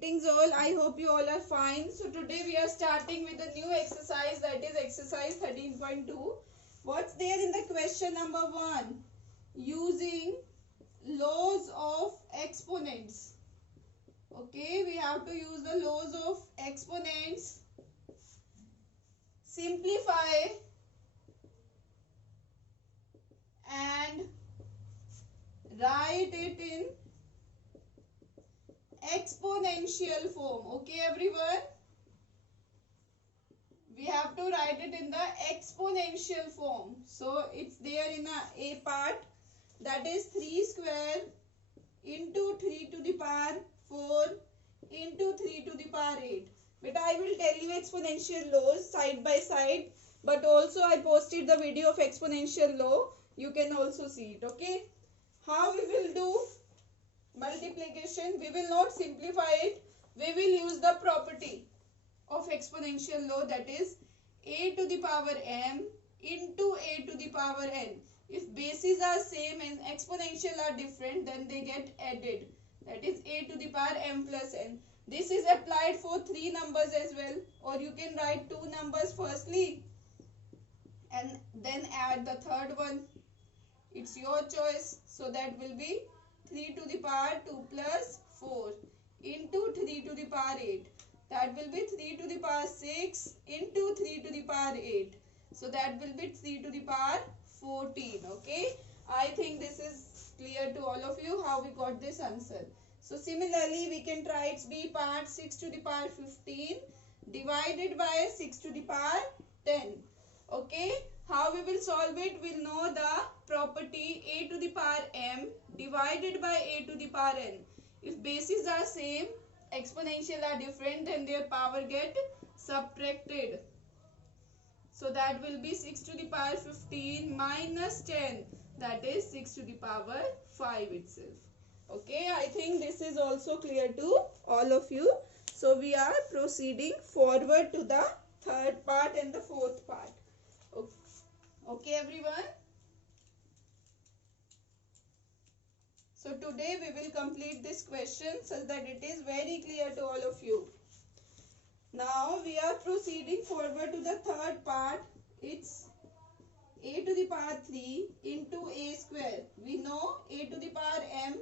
Greetings all. I hope you all are fine. So today we are starting with a new exercise, that is exercise 13.2. What's there in the question number 1? Using laws of exponents. Okay, we have to use the laws of exponents. Simplify and write it in exponential form. Okay everyone, we have to write it in the exponential form. So it's there in a part, that is 3 square into 3 to the power 4 into 3 to the power 8. But I will tell you exponential laws side by side, but also I posted the video of exponential law. You can also see it. Okay, how we will do multiplication? We will not simplify it. We will use the property of exponential law, that is a to the power m into a to the power n. If bases are same and exponential are different, then they get added, that is a to the power m plus n. This is applied for 3 numbers as well, or you can write 2 numbers firstly and then add the third one. It's your choice. So that will be 3 to the power 2 plus 4 into 3 to the power 8. That will be 3 to the power 6 into 3 to the power 8. So that will be 3 to the power 14. Okay, I think this is clear to all of you how we got this answer. So similarly we can try its B part, 6 to the power 15 divided by 6 to the power 10. Okay, how we will solve it? We'll know the property a to the power m divided by a to the power n. If bases are same, exponential are different, then their power get subtracted. So that will be 6 to the power 15 minus 10, that is 6 to the power 5 itself. Okay, I think this is also clear to all of you. So we are proceeding forward to the third part and the fourth part. Okay everyone, so today we will complete this question so that it is very clear to all of you. Now we are proceeding forward to the third part. It's a to the power 3 into a square. We know a to the power m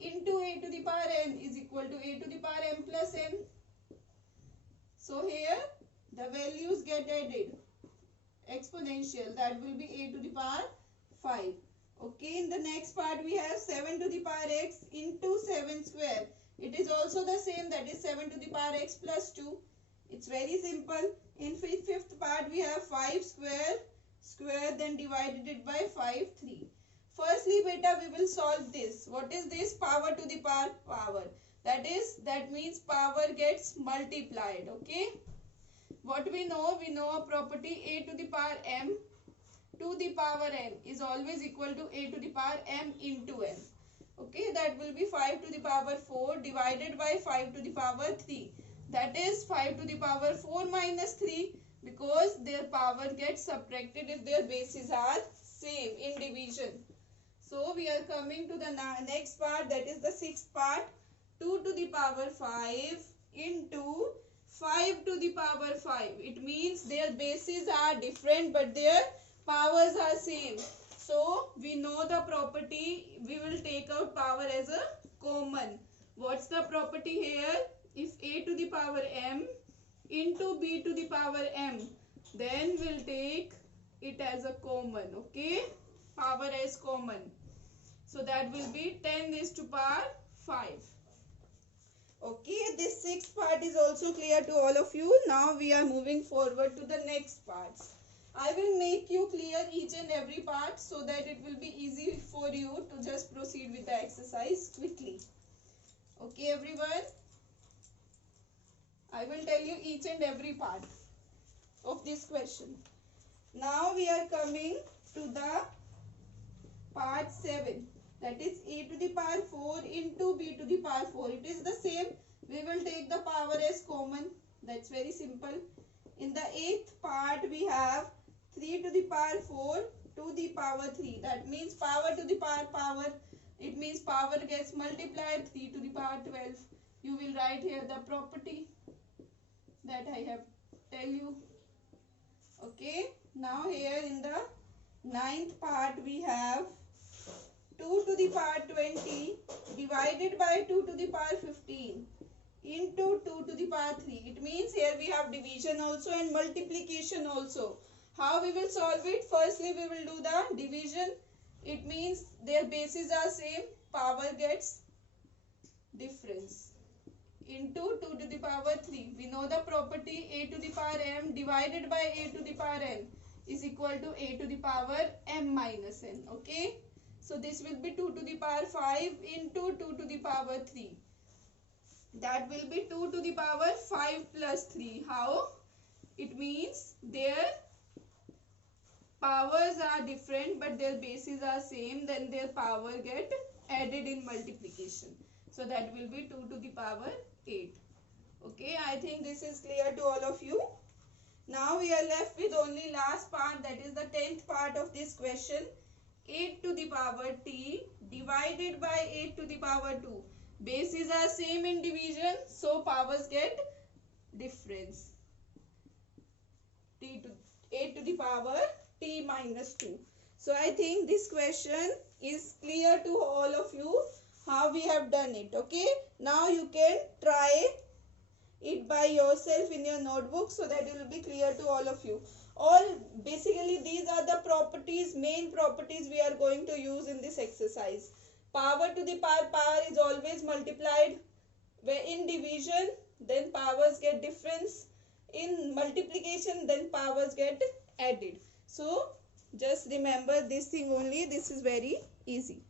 into a to the power n is equal to a to the power m plus n. So here the values get added, exponential, that will be a to the power 5. Okay, in the next part we have 7 to the power x into 7 square. It is also the same, that is 7 to the power x plus 2. It's very simple. In fifth part we have 5 square then divided it by 5 3. Firstly beta, we will solve this. What is this? Power to the power. That means power gets multiplied. Okay, what we know? We know a property a to the power m to the power n is always equal to a to the power m into n. Okay, that will be 5 to the power 4 divided by 5 to the power 3. That is 5 to the power 4 minus 3, because their power gets subtracted if their bases are same in division. So we are coming to the next part, that is the sixth part. 2 to the power 5 into 5 to the power 5. It means their bases are different but their powers are same. So we know the property, we will take out power as a common. What's the property here? If a to the power m into b to the power m, then we'll take it as a common. Okay, power as common. So that will be 10 raised to power 5. Okay, this sixth part is also clear to all of you. Now we are moving forward to the next parts. I will make you clear each and every part so that it will be easy for you to just proceed with the exercise quickly. Okay everyone, I will tell you each and every part of this question. Now we are coming to the part 7. That is a to the power 4 into b to the power 4. It is the same. We will take the power as common. That's very simple. In the eighth part we have 3 to the power 4 to the power 3. That means power to the power. It means power gets multiplied, 3 to the power 12. You will write here the property that I have tell you. Okay, now here in the ninth part we have 2 to the power 20 divided by 2 to the power 15 into 2 to the power 3. It means here we have division also and multiplication also. How we will solve it? Firstly, we will do the division. It means their bases are same, power gets difference. Into 2 to the power 3. We know the property a to the power m divided by a to the power n is equal to a to the power m minus n. Okay. So this will be 2 to the power 5 into 2 to the power 3. That will be 2 to the power 5 plus 3. How? It means their powers are different but their bases are same. Then their power get added in multiplication. So that will be 2 to the power 8. Okay, I think this is clear to all of you. Now we are left with only last part, that is the 10th part of this question. 8 to the power t divided by 8 to the power 2. Bases are same in division, so powers get difference. 8 to the power t minus 2. So I think this question is clear to all of you how we have done it. Okay, now you can try it by yourself in your notebook so that it will be clear to all of you. Basically these are the properties, main properties we are going to use in this exercise. Power to the power is always multiplied. Where in division, then powers get difference. In multiplication, then powers get added. So just remember this thing only. This is very easy.